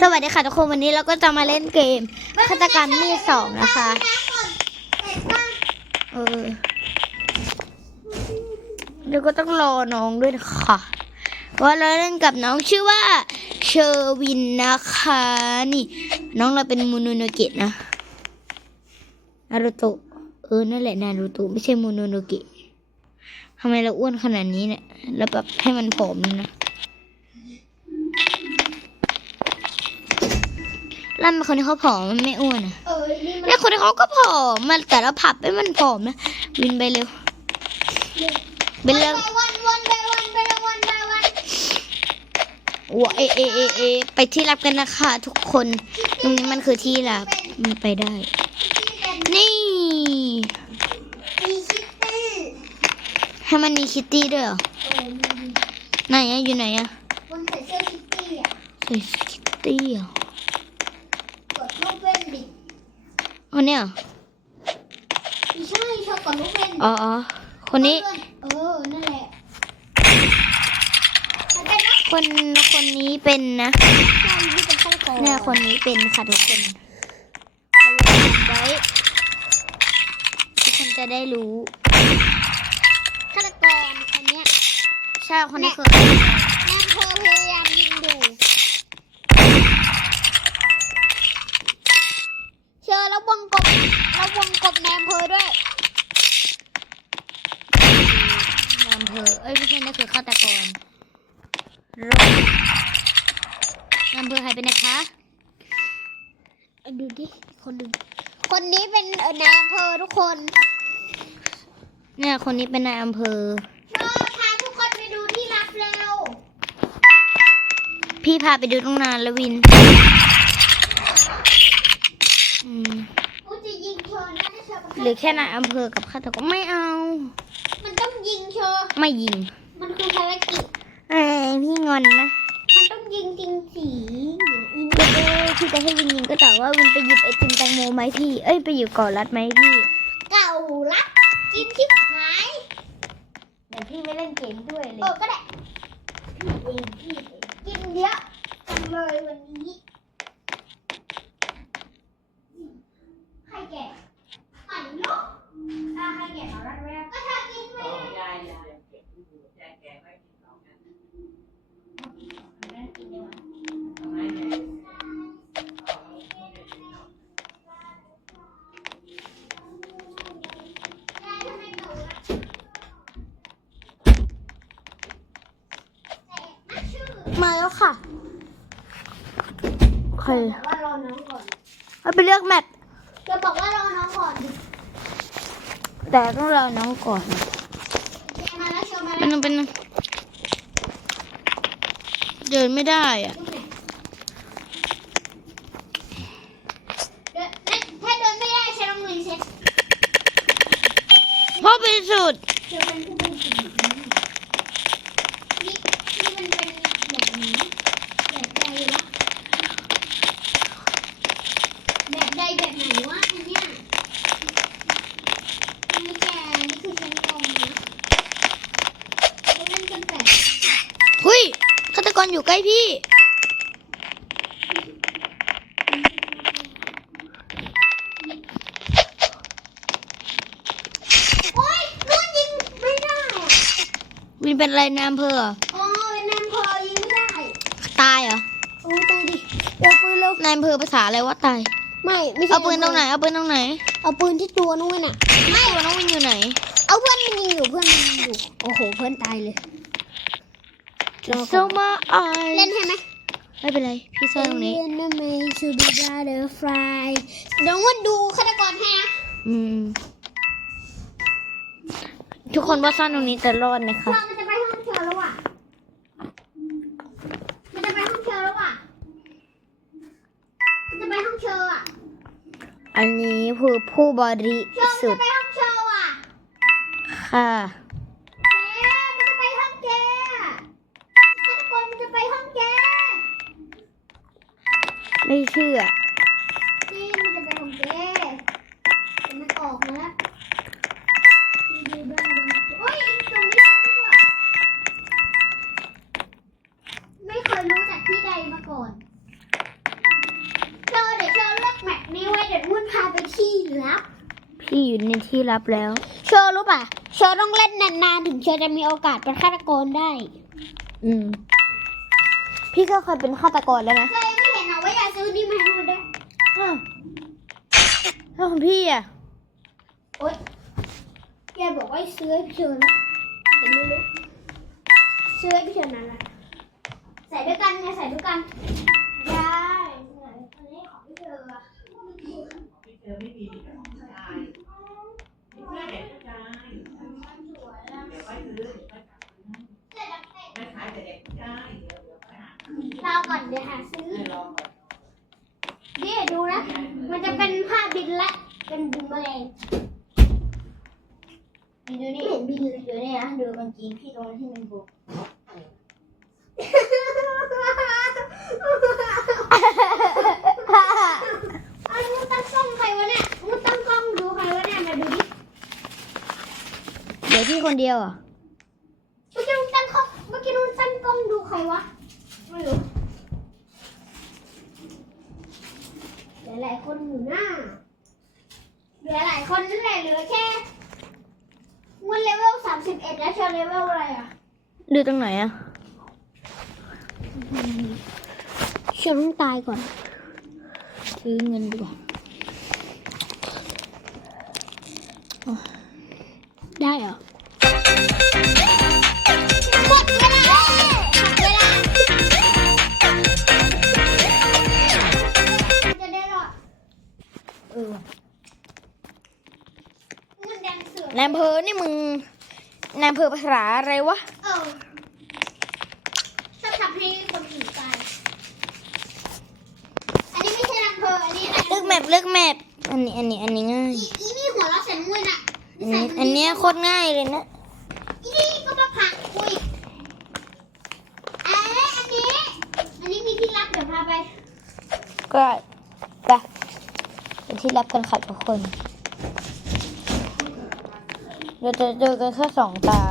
สวัสดีค่ะทุกคนวันนี้เราก็จะมาเล่นเกมฆาตกรรมมีสองนะคะ เออเดี๋ยวก็ต้องรอน้องด้วยนะคะว่าเราเล่นกับน้องชื่อว่าเชอร์วินนะคะ นี่ น้องเราเป็นมูโนโนเกะนะนารูโตะเออนั่นแหละนารูโตะไม่ใช่มูโนโนเกะทำไมเราอ้วนขนาดนี้เนี่ยแล้วแบบให้มันผอมนะ ล่ำเป็นคนที่เขาผอมมันไม่อ้วนอะเออนี่มันเนี่ยคนที่เขาก็ผอมมันแต่ละผับให้มันผอมนะวินไปเร็วไปเร็ววันวันไปวันไปวันไปวันว้าเอเอเอเอไปที่รับกันนะคะทุกคนตรงนี้มันคือที่รับมันไปได้ นี่มีคิตตี้ให้มันมีคิตตี้ด้วยเหรอเออมีไหนอะอยู่ไหนอะคนใส่เสื้อคิตตี้อะ ใส่คิตตี้เหรอก ดลูกเว้นดิ อ๋อเนี่ยเหรอไม่ใช่ชอบกดลูกเว้นอ๋ออ๋อคนนี้ เออ นั่นแหละมันเป็นนักคนคนนี้เป็นนะข่าวที่เป็นข้าวกล่องเนี่ยคนนี้เป็นค่ะทุกคนระวังไว้ทุกคนจะได้รู้ฆาตกรคนเนี้ยใช่คนนี้คือแม่เธอพยายามยิงดูเชื่อ แล้ววงกบแล้ววงกบแนมเพอด้วยนายอำเภอเอ้ยไม่ใช่นั่นคือฆาตกรรถนายอำเภอหายไปไหนคะดูดิคนหนึ่งคนนี้เป็นเอ่อนายอำเภอทุกคน เนี่ยคนนี้เป็นนายอำเภอเราพาทุกคนไปดูที่รับเร็ว พี่พาไปดูตรงนานแล้ววินอืม กูจะยิงเธอนะถ้าเธอ ห รือแค่นายอำเภอกับฆาตกรไม่เอา มันต้องยิงเธอไม่ยิงมันคือภารกิจเอ้ยพี่งอนนะมันต้องยิงจริงสีอีเอ้ยพี่จะให้วินยิงก็แต่ว่าวินไปหยิบไอติมแตงโมไหมพี่ เอ้ยไปหยิบก่อนรัดไหมพี่ เก่าลักกินที่หายแต่พี่ไม่เล่นเกมด้วยเลเออก็ได้พี่เองพี่เองกินเยอะจังเลยวันนี้ใครแก่ไข่นก ถ้าใครแก่เอารัดแรกก็ถ้ากินไม่ได้มาแล้วค่ะใครว่ารอน้องก่อนเอาไปเลือกแมปจะบอกว่ารอน้องก่อนดิ แต่ต้องรอน้องก่อนแกมาแล้วเชียวมาเป็แล้นวเป็น เดินไม่ได้อะเดินถ้าเดินไม่ได้ใช้ลองมือเช็ดเพราะเป็นสุด เดี๋ยวเป็นผู้เป็นสีนี้นี่นี่มันเป็นแบบนี้แบบใดวะแบบใดแบบไหนวะอันเนี้ยอันนี้แกนี่คือฉันงงนะเขาเล่นกันแบบ หุยฆาตกรอยู่ใกล้พี่ โอ๊ยนู่นยิงไม่ได้อะวินเป็นอะไรนายอำเภอเหรออ๋อเป็นนายอำเภอยิงไม่ได้ตายเหรอ โอ้ตายดิเดี๋ยวปืนเร็วนายอำเภอภาษาอะไรว่าตาย ไม่ไม่ใช่เอาปืนตรงไหน เอาปืนตรงไหนเอาปืนที่ตัวนู้นน่ะ ไม่ตัวน้องวินอยู่ไหน เอาเพื่อนมันยิงอยู่เพื่อนมันยิงอยู่ โอ้โหเพื่อนตายเลย โซมาไอเล่นให้ไหมไม่เป็นไร พี่ซ่อนตรงนี้เล่นนะไม่ชูบีบราเดอร์ฟรายเดี๋ยวมันดูฆาตกรให้นะอืม ทุกคนว่าซ่อนตรงนี้จะรอดไหมคะ เรามันจะไปห้องเชียวแล้วอะ มันจะไปห้องเชียวแล้วอะ มันจะไปห้องเชียวอะอันนี้คือผู้บริเชียวมันสุจะทไปธิ์ห้องเชียวอะ ค่ะ ชื่อนี่มันจะเป็นของเจ๊แต่มันออกมาแล้วมีดูบ้างโอ้ยตรงนี้ด้วยไม่เคยรู้จากที่ใดมาก่อนเจอเดี๋ยวเจอเลือกแมปนี้ไว้เดี๋ยวมุ่นพาไปที่ลับ พี่อยู่ในที่ลับแล้ว เชอรู้ป่ะ เชอต้องเล่นนานๆ ถึงเชอจะมีโอกาสเป็นฆาตกรได้ อืม พี่ก็เคยเป็นฆาตกรแล้วนะ ไม่เห็นเหรอว่ายายซื้อนี่มาให้ดูด้วยอ้าวแล้วของพี่อะโอ๊ยยายบอกว่าซื้อให้พี่เชอนะแต่ไม่รู้ซื้อให้พี่เชอนั่นแหละใส่ด้วยกันไงใส่ด้วยกันยายไหนอันนี้ของพี่เชออะพี่เจอไม่มีเด็กผู้ชายมีเพื่อนเด็กผู้ชายสวยแล้วเดี๋ยวไปซื้อเดี๋ยวไปกลับซื้อเสร็จแล้วเสร็จไม่ขายแต่เด็กผู้ชายเดี๋ยวเดี๋ยวไปหาเราก่อนเดี๋ยวหาซื้อ ให้รอก่อน นี่ดูนะ มันจะเป็นผ้าบินและเป็นบุมแมลง ดูนี่ไม่เห็นบินเลยดูนี่นะดูกางเกงพี่ตรงที่มันบุกอันนู้นตั้งกล้องใครวะเนี่ยนู้นตั้งกล้องดูใครวะเนี่ยมาดูดิเดี๋ยวพี่คนเดียวเหรอะเมื่อกี้นู้นตั้งกล้องเมื่อกี้นู้นตั้งกล้องดูใครวะไม่รู้เหลือหลายคนอยู่หน้า เหลือหลายคนนั่นแหละเหลือแค่มันเลเวลสามสิบเอ็ดแล้วเชอเลเวลอะไรอะดูตรงไหนอะเชอต้องตายก่อน ซื้อเงินดีกว่าได้เหรอ นแดงเสือนายอำเภอนี่มึงนายอำเภอภาษาอะไรวะเออชอบทำให้คนอื่นตายอันนี้ไม่ใช่ลำเพออันนี้อะไรเลือกแมปเลือกแมปอันนี้อันนี้อันนี้ง่าย อีอีนี่หัวเราะแสนมือน่ะอันนี้อันเนี้ยโคตรง่ายเลยนะ อีนี่ก็มาผลักคุยเอ้ยอันนี้ อันนี้มีที่รับเดี๋ยวพาไป ก็ไปเป็นที่รับกันค่ะทุกคน เราจะเจอกันแค่สองตา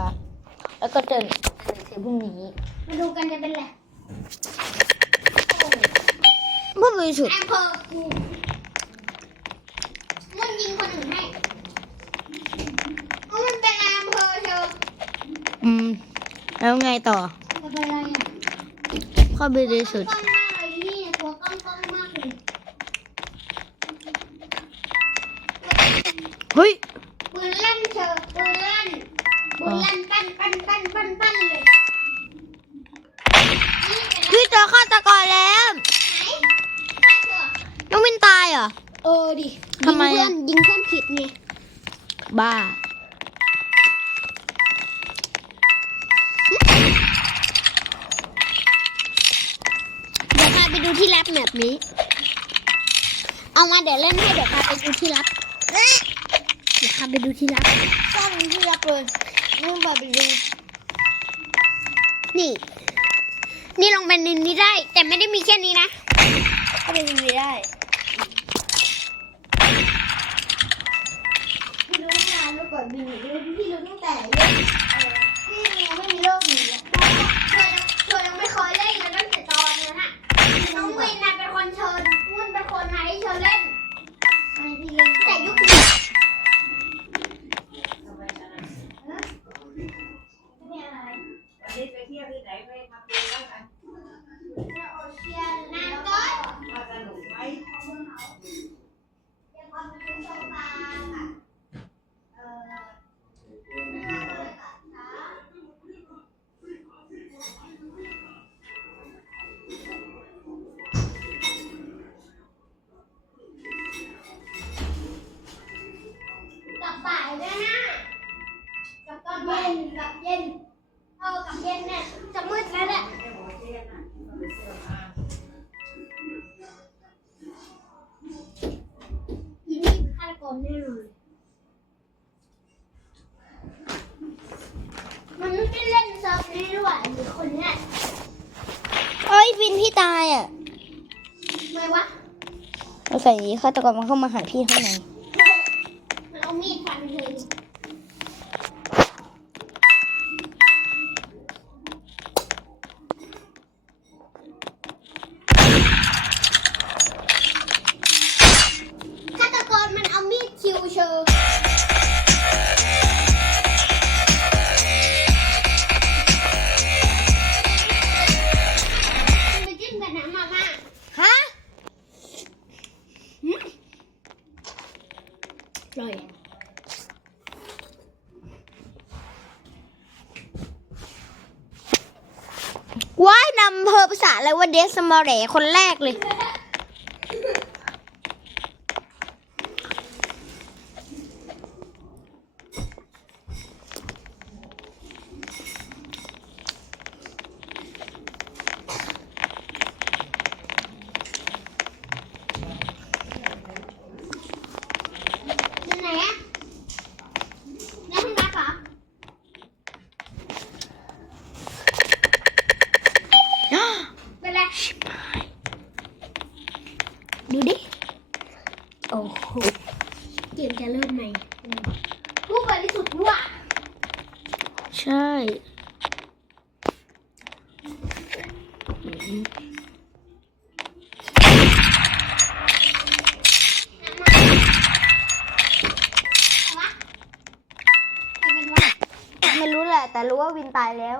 แล้วก็เจอกันในพรุ่งนี้มาดูกันจะเป็นอะไรผู้บริสุทธิ์อำเภอกูมันยิงคนอื่นให้เอามันเป็นอำเภอเธออืม แล้วไงต่อจะเป็นอะไรอะข้อบริสุทธิ์ก้องมากเลยนี่ตัวก้องก้องมากเลยเฮ้ย ปั้นปั้นปั้นปั้นเลยนี่เป็นอะไรพี่เจอฆาตกรแล้วไหนใครเธอน้องวินตายเหรอ เออดิทำไมอะยิงเพื่อนผิดไงบ้า เดี๋ยวพาไปดูที่ลับแบบนี้ เอามาเดี๋ยวเล่นให้เดี๋ยวพาไปดูที่ลับเดี๋ยวพาไปดูที่ลับ สร้างที่รับเลยนุ่มไปไปดู นี่ นี่ลงไปในนี้ได้ แต่ไม่ได้มีแค่นี้นะเข้าไปดูได้พี่รู้งานแล้วก่อนบินพี่รู้ตั้งแต่เล่นพี่ยังไม่มีโรคหนีเธอเธอยังไม่เคยเล่นเลยตั้งแต่ตอนนั้นอะน้องวินน่ะเป็นคนเชิญวุ้นเป็นคนให้เชิญเล่นให้พี่เล่นแต่ยุคนี้ เล่นเซิร์ฟนี้ด้วยหรือคนเนี้ยเอ้ยวินพี่ตายอะทำไมวะเราใส่ฆาตกรมันเข้ามาหาพี่ข้างในมันเอามีดฟันเธอฆาตกเลย อภาษาอะไรว่าเดสมาเรคนแรกเลยไหนอะในห้องน้ำเหรอ เป็นไร ดูดิ โอ้โห เกมจะเริ่มใหม่ผู้บริสุทธิ์ว่ะ ใช่ เป็นวะ ไม่รู้แหละ แต่รู้ ว่าวินตายแล้ว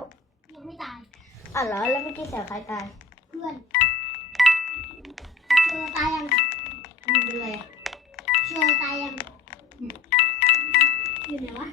ยังไม่ตายอะเหรอแล้วเมื่อกี้เสียงใครตายเพื่อนเชอตายยังวินเป็นไรเชอตายยังอยู่ไหนวะ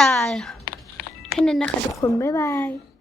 ตาย แค่นั้นนะคะทุกคน บ๊ายบาย